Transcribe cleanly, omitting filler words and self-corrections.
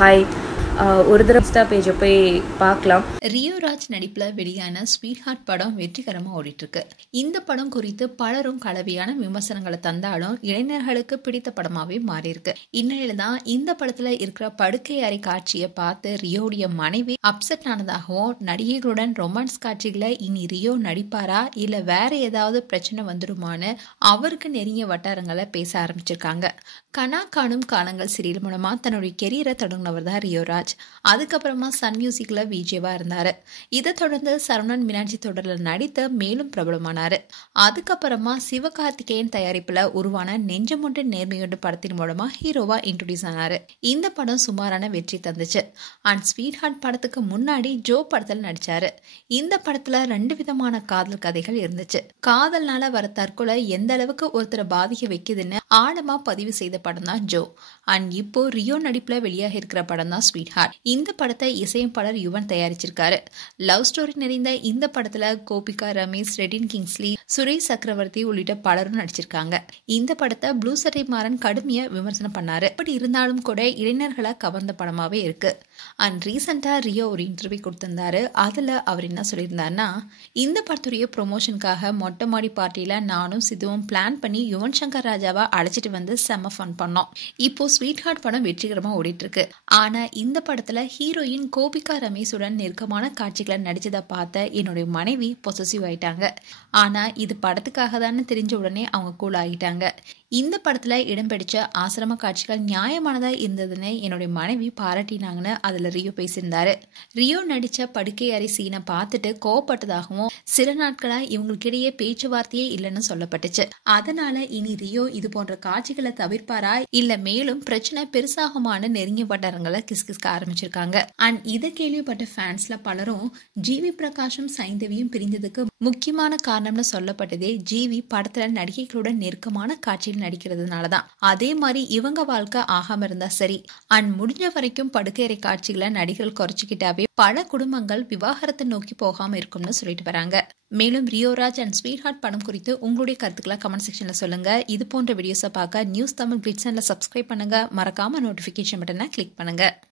Hi ஒரு தடவை Insta பேஜை போய் பார்க்கலாம். ரியோ ராஜ் நடிப்பில் வெளியான ஸ்வீட் ஹார்ட் படம் வெற்றிகரமாக ஓடிட்டுருக்கு. இந்த படம் குறித்து பலரும் கலவையான விமர்சனங்களை தந்தாலும் இளைஞர்களுக்கு பிடித்த படமாகவே மாறியிருக்கு. இந்நிலையில தான் இந்த படத்தில் இருக்கிற படுக்கை அறை காட்சியை பார்த்து ரியோடைய மனைவி அப்செட் ஆனதாகவும், நடிகைகளுடன் ரொமான்ஸ் காட்சிகளை இனி ரியோ நடிப்பாரா இல்லை வேற ஏதாவது பிரச்சனை வந்துடுமான்னு அவருக்கு நெருங்கிய வட்டாரங்களை பேச ஆரம்பிச்சிருக்காங்க. கனா காணும் காலங்கள் சீரியல் மூலமா தன்னுடைய கெரியரை தொடங்கினவர் தான் ரியோ ராஜ். அதுக்கப்புறமா சன் மியூசிக்ல விஜேவா இருந்தாரு. இதை தொடர்ந்து சரவணன் மீனாட்சி தொடர்ல நடித்த மேலும் பிரபலமானாரு. அதுக்கப்புறமா சிவகார்த்திகேயன் தயாரிப்புல உருவான நெஞ்சமுண்டு நேர்மையுண்டு படத்தின் மூலமா ஹீரோவா இன்ட்ரோடியூஸ் ஆனாரு. இந்த படம் சுமாரான வெற்றி தந்துச்சு. அண்ட் ஸ்வீட் ஹார்ட் படத்துக்கு முன்னாடி ஜோ படத்தில் நடிச்சாரு. இந்த படத்துல 2 விதமான காதல் கதைகள் இருந்துச்சு. காதல்னால வர தற்கொலை எந்த அளவுக்கு ஒருத்தரை பாதிக்க வைக்குதுன்னு ஆழமா பதிவு செய்த படம் தான் ஜோ. அண்ட் இப்போ ரியோ நடிப்புல வெளியாக இருக்கிற படம் தான் ஸ்வீட் ஹார்ட். இந்த படத்தை இசையமைப்பாளர் யுவன் தயாரிச்சிருக்காரு. லவ் ஸ்டோரி நிறைந்த இந்த படத்துல கோபிகா, ரமேஷ், ரெடின் கிங்ஸ்லி, சுரேஷ் சக்கரவர்த்தி உள்ளிட்ட பலரும் நடிச்சிருக்காங்க. இந்த படத்தை ப்ளூ சட்டை மாறன் கடுமையா விமர்சனம் பண்ணாரு. அப்படி இருந்தாலும் கூட இளைஞர்களை கவர்ந்த படமாவே இருக்கு. அண்ட் ரீசெண்டா ரியோ ஒரு இன்டர்வியூ கொடுத்திருந்தாரு. அதுல அவர் என்ன சொல்லியிருந்தாருன்னா, இந்த படத்துடைய ப்ரொமோஷனுக்காக மொட்டை மாடி பார்ட்டியில நானும் சிதுவும் பிளான் பண்ணி யுவன் சங்கர் ராஜாவா அழைச்சிட்டு வந்து செம்ம ஃபன் பண்ணோம். இப்போ ஸ்வீட் ஹார்ட் படம் வெற்றிகரமா ஓடிட்டு இருக்கு. ஆனா இந்த படத்துல ஹீரோயின் கோபிகா ரமேஷுடன் நெருக்கமான காட்சிகளை நடிச்சதை பார்த்த என்னுடைய மனைவி பொசசிவ் ஆயிட்டாங்க. ஆனா இது படத்துக்காக தானே தெரிஞ்ச உடனே அவங்க கூல் ஆகிட்டாங்க. இந்த படத்துல இடம்பெற்ற ஆசிரம காட்சிகள் நியாயமானதா இருந்ததுன்னு என்னுடைய மனைவி பாராட்டினாங்கன்னு அதுல ரியோ பேசியிருந்தாரு. ரியோ நடிச்ச படுக்கை அறை சீனை பார்த்துட்டு கோவப்பட்டதாகவும், சில நாட்களா இவங்களுக்கிடையே பேச்சுவார்த்தையே இல்லைன்னு சொல்லப்பட்டுச்சு. அதனால இனி ரியோ இது போன்ற காட்சிகளை தவிர்ப்பாரா இல்ல மேலும் பிரச்சனை பெருசாகுமான்னு நெருங்கிய வட்டாரங்களை கிஸ்கிஸ்க ஆரம்பிச்சிருக்காங்க. அண்ட் இதை கேள்விப்பட்ட ஃபேன்ஸ்ல பலரும் ஜிவி பிரகாஷும் சைந்தவியும் பிரிந்ததுக்கு முக்கியமான காரணம்னு சொல்லப்பட்டதே ஜிவி படத்துல நடிகைகளுடன் நெருக்கமான காட்சியில் நடிக்கிறதுனாலதான். அதே மாதிரி இவங்க வாழ்க்கை ஆகாம இருந்தா சரி. அண்ட் முடிஞ்ச வரைக்கும் படுக்கையறை காட்சிகளை நடிகர்கள் குறைச்சிக்கிட்டாவே பல குடும்பங்கள் விவாகரத்தை நோக்கி போகாம இருக்கும்னு சொல்லிட்டு வராங்க. மேலும் Rio Raj and sweetheart படம் குறித்து உங்களுடைய கருத்துக்களை கமெண்ட் செக்ஷன்ல சொல்லுங்க. இது போன்ற வீடியோஸை பார்க்க நியூஸ் தமிழ் கிளிட்ஸ் சேனலை சப்ஸ்கிரைப் பண்ணுங்க. மறக்காம நோட்டிபிகேஷன் பட்டனை கிளிக் பண்ணுங்க.